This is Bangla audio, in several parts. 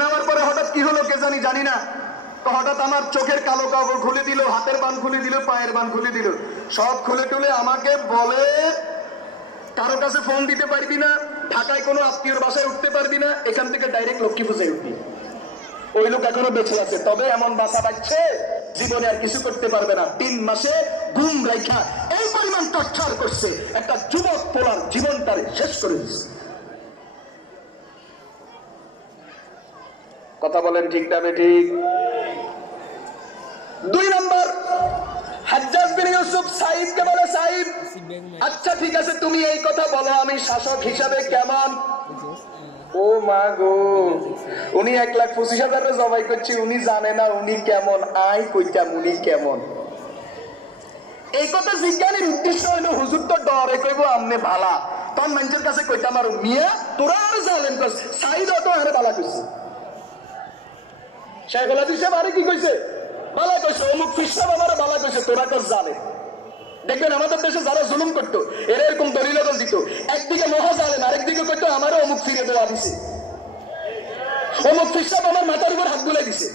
নেওয়ার পরে হঠাৎ কি হলো কে জানি না, হঠাৎ আমার চোখের কালো কাপড় খুলে দিল, হাতের বান খুলে দিল, পায়ের বান খুলে দিল, সব খুলে টুলে আমাকে বলে কারো কাছে ফোন দিতে পারবি না, ঢাকায় কোনো আত্মীয়র বাসায় উঠতে পারবি না, এখান থেকে ডাইরেক্ট লক্ষ্মী পূজায় উঠবি। ওই লোক এখনো বেঁচে আছে, তবে এমন বাসা বাঁচছে জীবনে আর কিছু করতে পারবে না। 3 মাসে ঘুম রাইখা এই পরিমাণ টর্চার করছে, একটা যুবক পোলার জীবনটার শেষ করে দিচ্ছে। কথা বলেন ঠিক না বেঠিক? 2 নম্বর, হাজ্জাজ বিন ইউসুফ সাইদকে বলে, সাইদ আচ্ছা ঠিক আছে তুমি এই কথা বলো, আমি শাসক হিসাবে কেমন? ও মা গো, উনি 1,25,000 জবাই করছে, উনি জানে না উনি কেমন, আই কইতাম উনি কেমন। এই কথা জিজ্ঞানের উদ্দেশ্য হইল হুজুর তো ডরে কইব আমনে ভালা, তখন মানুষের কাছে কইতাম আর মিয়া তোরা আর জানেন কস সাইদ অত আরে বালা কইছে। শাইখুল হাদিস সাহেব আরে কি কইছে? বালা কইছে, অমুক ফিস সাহেব আমারে বালা কইছে, তোরা কস জানে। দেখবেন আমাদের দেশে যারা জুলুম করতো এরা এরকম দলিল দিত, একদিকে মহা জানেন আরেকদিকে কইতো আমারও অমুক ফিরে দেওয়া দিছে, অমুক ফিস সাহেব আমার মাথার উপর হাত বুলাই দিছে,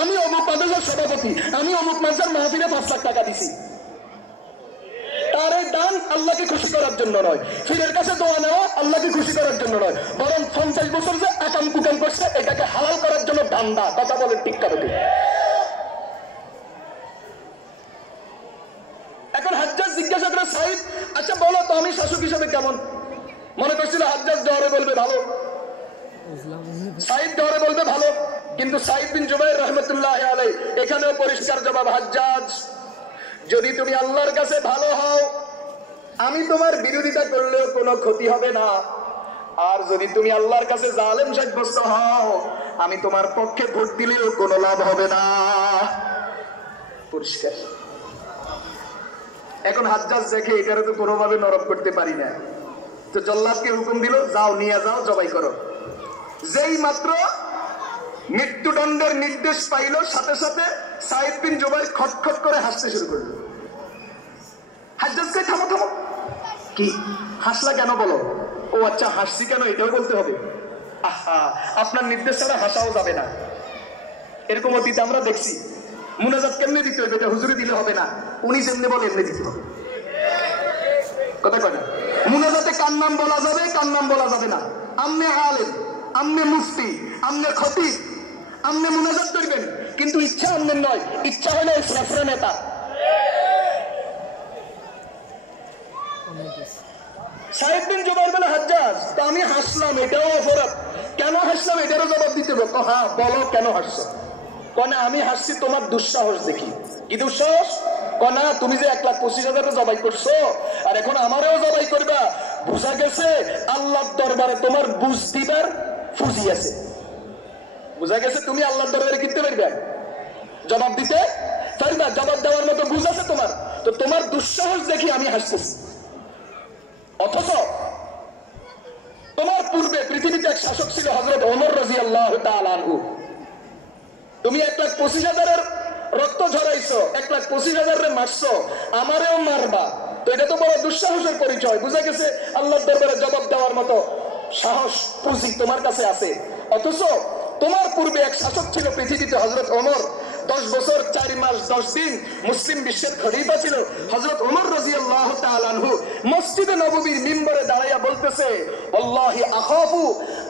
আমি অমুক মাদ্রাসার সভাপতি, আমি অমুক মানুষের মাহফিলে 5 লাখ টাকা দিছি। তার এই দান আল্লাহকে খুশি করার জন্য নয়, ফিরের কাছে দোয়া নেওয়া আল্লাহকে খুশি করার জন্য নয়, বরং 50 বছর যে আকাম কুকাম করছে এটাকে হালাল করার জন্য ধান্দা। কথা বলেন ঠিক কারো? এখন হাজ্জাজ জিজ্ঞাসা করে, সাইদ আচ্ছা বলো তো আমি শাসক হিসাবে কেমন? মনে করছিল হাজ্জাজ জহরে বলবে ভালো, সাইদ জহরে বলবে ভালো, কিন্তু সাইদ বিন জুবাইর রাহমাতুল্লাহ আলাইহি এখানেও পরিষ্কার জবাব, হাজ্জাজ যদি তুমি আল্লাহর কাছে ভালো হও আমি তোমার বিরোধিতা করলেও কোনো ক্ষতি হবে না, আর যদি তুমি আল্লাহর কাছে জালেম সাব্যস্ত হও আমি তোমার পক্ষে ভোট দিলেও কোনো লাভ হবে না। পরিষ্কার। এখন হাজ্জাজ দেখে এটারে তো কোনোভাবে নরম করতে পারি না, তো জল্লাদকে হুকুম দিল যাও নিয়ে যাও জবাই করো। যেই মাত্র মৃত্যুদণ্ডের নির্দেশ পাইল সাথে সাথে সাইদ বিন জুবাইর খটখট করে হাসতে শুরু করল। হাজ্জাজকে থামো থামো, কি হাসলা কেন বলো? ও আচ্ছা হাসছি কেন এটাও বলতে হবে? আহা, আপনার নির্দেশ ছাড়া হাসাও যাবে না। এরকম অতীতে আমরা দেখছি। মুনাজাত কেমনে দিতে হবে এটা হুজুরে দিলে হবে না, উনি যেমনি বলে এমনি দিতে হবে। কথা কয় না? মুনাজাতে কার নাম বলা যাবে কার নাম বলা যাবে না, আমনে আলেম, আমনে মুফতি, আমনে খতিব, আমনে মুনাজাত করবেন, কিন্তু ইচ্ছা আমনের নয়, ইচ্ছা হলো ইসরাফরা নেতা। সাইদ বিন জুবাইর বলে, হাজ্জাজ তো আমি হাসলাম এটাও অপরাধ, কেন হাসলাম এটারও জবাব দিতে হবে। হ্যাঁ বলো কেন হাসছো? কনা আমি হাসছি তোমার দুঃসাহস দেখি। কি দুঃসাহস? কনা তুমি যে 1,25,000 জবাই করছো আর এখন আমারও জবাই করবা, বুঝা গেছে আল্লাহর দরবারে তোমার বুঝ দিবার ফুজি আছে। বুঝা গেছে তুমি আল্লাহর দরবারে কিনতে পারবে, জবাব দিতে পারবা, জবাব দেওয়ার মতো বুঝ আছে তোমার, তো তোমার দুঃসাহস দেখি আমি হাসতেছি। অথচ তোমার পূর্বে পৃথিবীতে এক শাসক ছিল হযরত ওমর রাদিয়াল্লাহু তাআলা আনহু। তুমি 1,25,000 রক্ত ঝরাইছো, 1,25,000 মারছো, আমারেও মারবা, তো এটা তো বড় দুঃসাহসের পরিচয়। বুঝা গেছে আল্লাহর দরবারে জবাব দেওয়ার মতো সাহস পুঁজি তোমার কাছে আছে। অথচ তোমার পূর্বে এক শাসক ছিল পৃথিবীতে হযরত ওমর, 10 বছর 4 মাস 10 দিন মুসলিম বিশ্বের খলিফা ছিল হযরত ওমর রাদিয়াল্লাহু তাআলা আনহু। মসজিদে নববীর মিম্বরে দাঁড়াইয়া বলতেছে, আল্লাহি আখাফু,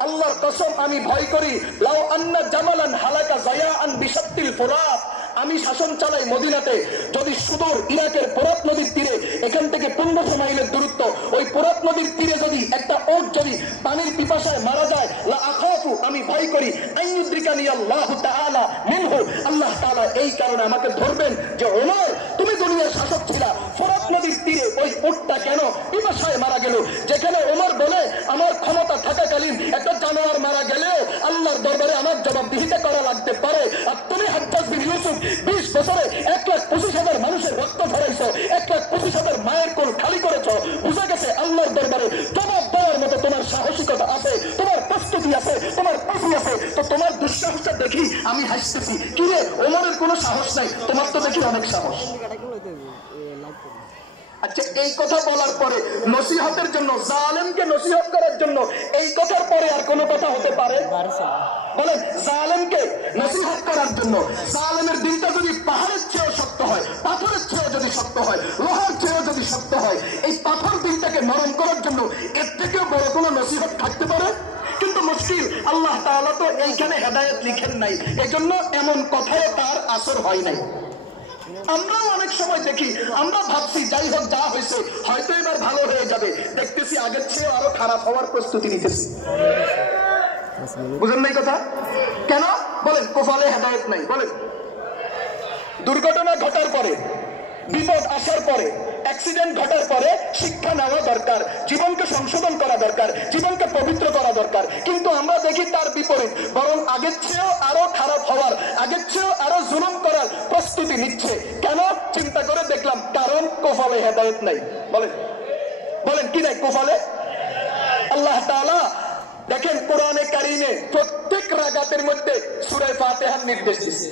আল্লাহর কসম আমি ভয় করি, লাউ আন্না জামালান হালাকা জায়াআন বিশাত্তিল ফুরাত, আমি শাসন চালাই মদিনাতে, যদি সুদূর ইরাকের ফোরাত নদীর তীরে, এখান থেকে 1500 মাইলের দূরত্ব, ওই ফোরাত নদীর তীরে যদি একটা ওট যদি পানির পিপাসায় মারা যায়, লা আখাফু আমি ভয় করি, আইয়ুদ্রিকানি আল্লাহু তাআলা মিনহু, আল্লাহ তাআলা এই কারণে আমাকে ধরবেন যে ওমর তুমি দুনিয়ার শাসক ছিলা, ফোরাত নদীর তীরে ওই উটটা কেন পিপাসায় মারা গেল? যেখানে ওমর বলে আমার ক্ষমতা থাকাকালীন একটা জানোয়ার মারা গেলেও আল্লাহর দরবারে আমার জবাবদিহিতা করা লাগতে পারে, আর তুমি হাজ্জাজ বিন ইউসুফ 20 বছরে 1,25,000 মানুষের রক্ত ঝরাইছো, 1,25,000 মায়ের কোল খালি করেছো। বুঝা গেছে আল্লাহর দরবারে জবাব দেওয়ার মতো তোমার সাহসিকতা আছে, তোমার প্রস্তুতি আছে, তোমার পুঁজি আছে, তো তোমার দুঃসাহসটা দেখি আমি হাসতেছি। কি রে ওমরের কোনো সাহস নাই, তোমার তো দেখি অনেক সাহস। আচ্ছা, এই কথা বলার পরে নসিহতের জন্য, জালেমকে নসিহত করার জন্য এই কথার পরে আর কোনো কথা হতে পারে? বলেন, জালেমকে নসিহত করার জন্য, জালেমের দিনটা যদি পাহাড়ের চেয়েও শক্ত হয়, পাথরের চেয়েও যদি শক্ত হয়, লোহার চেয়েও যদি শক্ত হয়, এই পাথর দিনটাকে নরম করার জন্য এর থেকেও বড় কোনো নসিহত থাকতে পারে? কিন্তু মুশকিল, আল্লাহ তাআলা তো এইখানে হেদায়েত লিখেন নাই, এজন্য এমন কথায় তার আসর হয় নাই। আমরাও অনেক সময় দেখি, আমরা ভাবছি যাই হোক যা হয়েছে হয়তো এবার ভালো হয়ে যাবে, দেখতেছি আগের চেয়ে আরো খারাপ হওয়ার প্রস্তুতি নিতেছি। বুঝেন নাই কথা? কেন? বলেন, কপালে হেদায়েত নাই। বলেন, দুর্ঘটনা ঘটার পরে, বিপদ আসার পরে, অ্যাক্সিডেন্ট ঘটার পরে শিক্ষা নেওয়া দরকার, জীবনকে সংশোধন করা দরকার, জীবনকে পবিত্র করা দরকার। কিন্তু আমরা দেখি তার বিপরীত, বরং আগের চেয়েও আরো খারাপ হওয়ার, আগের চেয়েও আরো জুলুম করার প্রস্তুতি নিচ্ছে। কেন? চিন্তা করে দেখলাম, কারণ কপালে হেদায়েত নাই। বলেন, বলেন কি নাই কপালে? আল্লাহ তাআলা দেখেন কোরআনে কারিমে প্রত্যেক রাকাতের মধ্যে সূরা ফাতিহার নির্দেশ দিয়েছে।